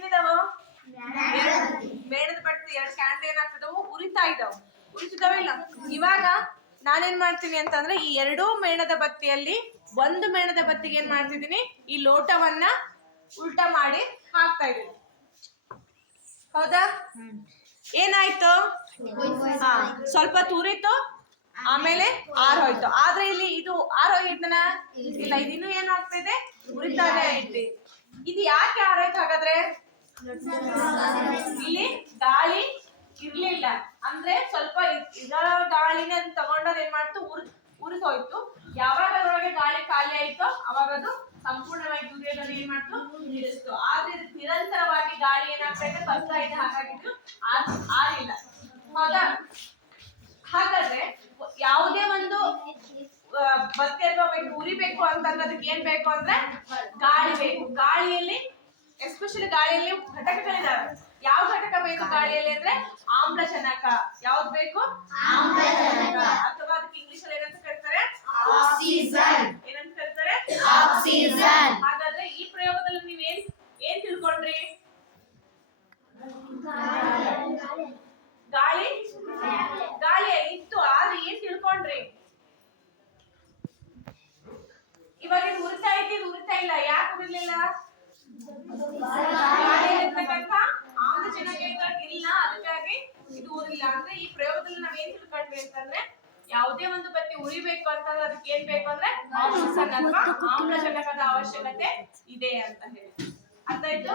ಏನಿದಾವ? ಮೇಣದ ಬಟ್ಟೆ, ಎರಡು ಉರಿತಾ ಇದಾವ. ಉರಿತಿದಾವ ಇಲ್ಲ. ಇವಾಗ ನಾನೇನ್ ಮಾಡ್ತೀನಿ ಅಂತಂದ್ರೆ ಈ ಎರಡೂ ಮೇಣದ ಬತ್ತಿಯಲ್ಲಿ ಒಂದು ಮೇಣದ ಬತ್ತಿಗೆ ಏನ್ ಮಾಡ್ತಿದ್ದೀನಿ? ಈ ಲೋಟವನ್ನ ಉಲ್ಟಾ ಮಾಡಿ ಹಾಕ್ತಾ ಇದೀನಿ ಹೌದಾ? ಏನಾಯ್ತು? ಸ್ವಲ್ಪ ತುರಿತು ಆಮೇಲೆ ಆರ್ ಹೋಯ್ತು. ಆದ್ರೆ ಇಲ್ಲಿ ಇದು ಆರ್ ಹೋಗಿದ್ದನ? ಇಲ್ಲ ಇದಿನ್ನು ಏನಾಗ್ತಿದೆ ಉರಿತಾನೆ ಐತಿ ಇದು ಯಾಕೆ ಆರೋಗ್ಯ ಹಾಗಾದ್ರೆ? ಇಲ್ಲಿ ಗಾಳಿ ಇರ್ಲಿಲ್ಲ. ಅಂದ್ರೆ ಸ್ವಲ್ಪ ಇದರ ಗಾಳಿನ ತಗೊಂಡದ್ ಏನ್ ಮಾಡ್ತು? ಉರ್ ಹೋಯ್ತು ಯಾವಾಗ ಅದ್ರೊಳಗೆ ಗಾಳಿ ಖಾಲಿ ಆಯ್ತೋ ಅವಾಗ ಅದು ಸಂಪೂರ್ಣವಾಗಿ ಉರಿಯೋದನ್ನ ಏನ್ ಮಾಡ್ತು? ನಿಲ್ಲಿಸ್ತು. ಆದ್ರೆ ನಿರಂತರವಾಗಿ ಗಾಳಿ ಏನಾಗ್ತಾ ಇದೆ, ಬರ್ತಾ ಇದೆ, ಹಾಗಾಗಿದ್ದು ಆರಿಲ್ಲ. ಹೌದಾ? ಹಾಗಾದ್ರೆ ಯಾವುದೇ ಒಂದು ಬತ್ತೆ ಅಥವಾ ಬೇಕು ಉರಿಬೇಕು ಅಂತಂದ್ರೆ ಅದಕ್ಕೆ ಏನ್ ಬೇಕು ಅಂದ್ರೆ ಗಾಳಿ ಬೇಕು. ಗಾಳಿಯಲ್ಲಿ ಎಸ್ಪೆಷಲಿ ಗಾಳಿಯಲ್ಲಿ ಘಟಕಗಳಿದಾವೆ. ಯಾವ ಘಟಕ ಬೇಕು ಗಾಳಿಯಲ್ಲಿ ಅಂದ್ರೆ? ಆಮ್ಲಜನಕ. ಯಾವ್ದು ಬೇಕು? ಆಮ್ಲಜನಕ. ಅಥವಾ ಅದಕ್ಕೆ ಇಂಗ್ಲಿಷ್ ಅಲ್ಲಿ ಏನಂತ ಕರೀತಾರೆ? ಆಕ್ಸಿಜನ್. ಏನಂತ ಕರೀತಾರೆ? ಆಕ್ಸಿಜನ್. ಹಾಗಾದ್ರೆ ಈ ಪ್ರಯೋಗದಲ್ಲಿ ನೀವ್ ಏನ್ ಏನ್ ತಿಳ್ಕೊಂಡ್ರಿ? ಗಾಳಿ. ಗಾಳಿಯಲ್ಲಿ ಇತ್ತು ಆದ್ರೆ ಏನ್ ತಿಳ್ಕೊಂಡ್ರಿ? ಇವಾಗ ಇದು ಉರಿತಾ ಐತಿ ಇದು ಉರಿತಾ ಇಲ್ಲ. ಯಾಕೆ ಉರಿಲಿಲ್ಲ ಗಾಳಿಯಲ್ಲಿರ್ತಕ್ಕಂಥ ಆಮ್ಲಜನಕ ಇದ್ರಾಗ ಇಲ್ಲ ಅದಕ್ಕಾಗಿ ಇದು ಊರಿಲ್ಲ ಅಂದ್ರೆ ಈ ಪ್ರಯೋಗದಲ್ಲಿ ನಾವ್ ಏನ್ ತಿಳ್ಕೊಂಡ್ವಿ ಅಂತಂದ್ರೆ ಯಾವುದೇ ಒಂದು ಬತ್ತಿ ಉರಿಬೇಕು ಅಂತಂದ್ರೆ ಅದಕ್ಕೆ ಏನ್ ಬೇಕು ಅಂದ್ರೆ ಆಮ್ಲಜನಕದ ಅವಶ್ಯಕತೆ ಇದೆ ಅಂತ ಹೇಳಿ. ಅರ್ಥ ಆಯ್ತು?